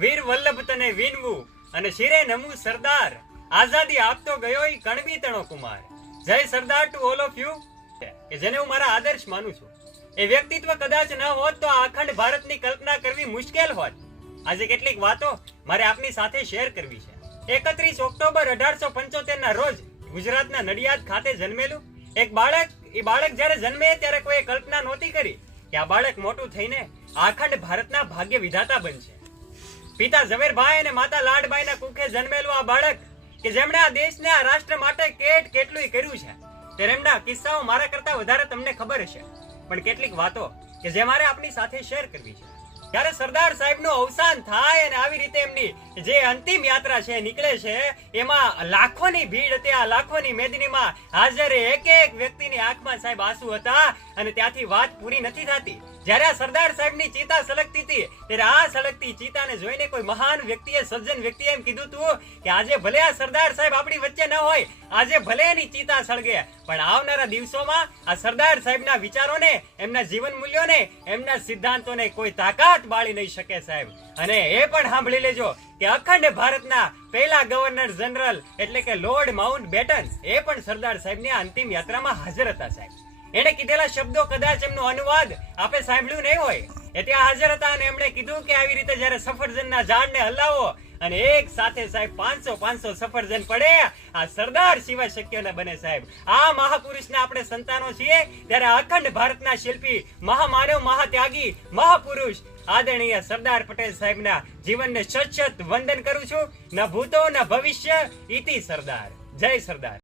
વીર વલ્લભ તને વીનવું અને શિરે નમું સરદાર. આઝાદી આપતો ગયો એ કણબી તણો કુમાર. જય Sardar to all of you કે જેને હું મારા આદર્શ માનું છું. એ વ્યક્તિત્વ કદાચ ન હોત તો આ અખંડ ભારતની કલ્પના કરવી મુશ્કેલ હોત. આજે કેટલીક વાતો મારે આપની સાથે શેર કરવી છે. એકત્રીસ ઓક્ટોબર અઢારસો પંચોતેર ના રોજ ગુજરાતના નડિયાદ ખાતે જન્મેલું એક બાળક, એ બાળક જ્યારે જન્મે ત્યારે કોઈ કલ્પના નહોતી કરી કે આ બાળક મોટું થઈને આખંડ ભારતના ભાગ્ય વિધાતા બનશે. પિતા ઝવેરભાઈ અને માતા લાડબાઈના કુખે જન્મેલું આ બાળક કે જેમણે આ દેશને, આ રાષ્ટ્ર માટે કેટ કેટલું કર્યું છે તેમના કિસ્સાઓ મારા કરતા વધારે તમને ખબર હશે. પણ કેટલીક વાતો કે જે મારે આપની સાથે શેર કરવી છે. ત્યારે સરદાર સાહેબનું અવસાન થાય અને આવી રીતે એમની જે અંતિમ યાત્રા છે નીકળે છે, એમાં લાખોની ભીડ હતી. આ લાખોની મેદનીમાં હાજર એક એક વ્યક્તિની આંખમાં સાહેબ આંસુ હતા અને ત્યાંથી વાત પૂરી નથી થતી. જ્યારે આ સરદાર સાહેબની ચિતા સળગતી હતી, ત્યારે આ સળગતી ચિતાને જોઈને કોઈ મહાન વ્યક્તિએ, સજ્જન વ્યક્તિએ એમ કીધું હતું કે આજે ભલે આ સરદાર સાહેબ આપણી વચ્ચે ન હોય, આજે ભલે એની ચિતા સળગે, પણ આવનારા દિવસોમાં આ સરદાર સાહેબના વિચારોને, એમના જીવન મૂલ્યોને, એમના સિદ્ધાંતોને કોઈ તાકાત બાળી નહીં શકે સાહેબ. અને એ પણ સાંભળી લેજો કે અખંડ ભારતના પહેલા ગવર્નર જનરલ એટલે કે લોર્ડ માઉન્ટ બેટન એ પણ સરદાર સાહેબની અંતિમ યાત્રામાં હાજર હતા સાહેબ. એણે કીધેલા શબ્દો કદાચ એમનો અનુવાદ આપે સાંભળ્યું નહીં હોય. એ ત્યાં હાજર હતા અને એમણે કીધું કે આવી રીતે જ્યારે સફરજનના ઝાડને હલાવો અને એક સાથે સાહેબ પાંચસો પાંચસો સફરજન પડે. આ સરદાર સિવાય શક્ય ન બને સાહેબ. આ મહાપુરુષના આપણે સંતાનો છીએ. ત્યારે અખંડ ભારતના શિલ્પી મહામાનવ મહાત્યાગી મહાપુરુષ આદરણીય સરદાર પટેલ સાહેબના જીવનને સચત વંદન કરું છું. ન ભૂતો, ન ભવિષ્ય ઇતિ સરદાર. જય સરદાર.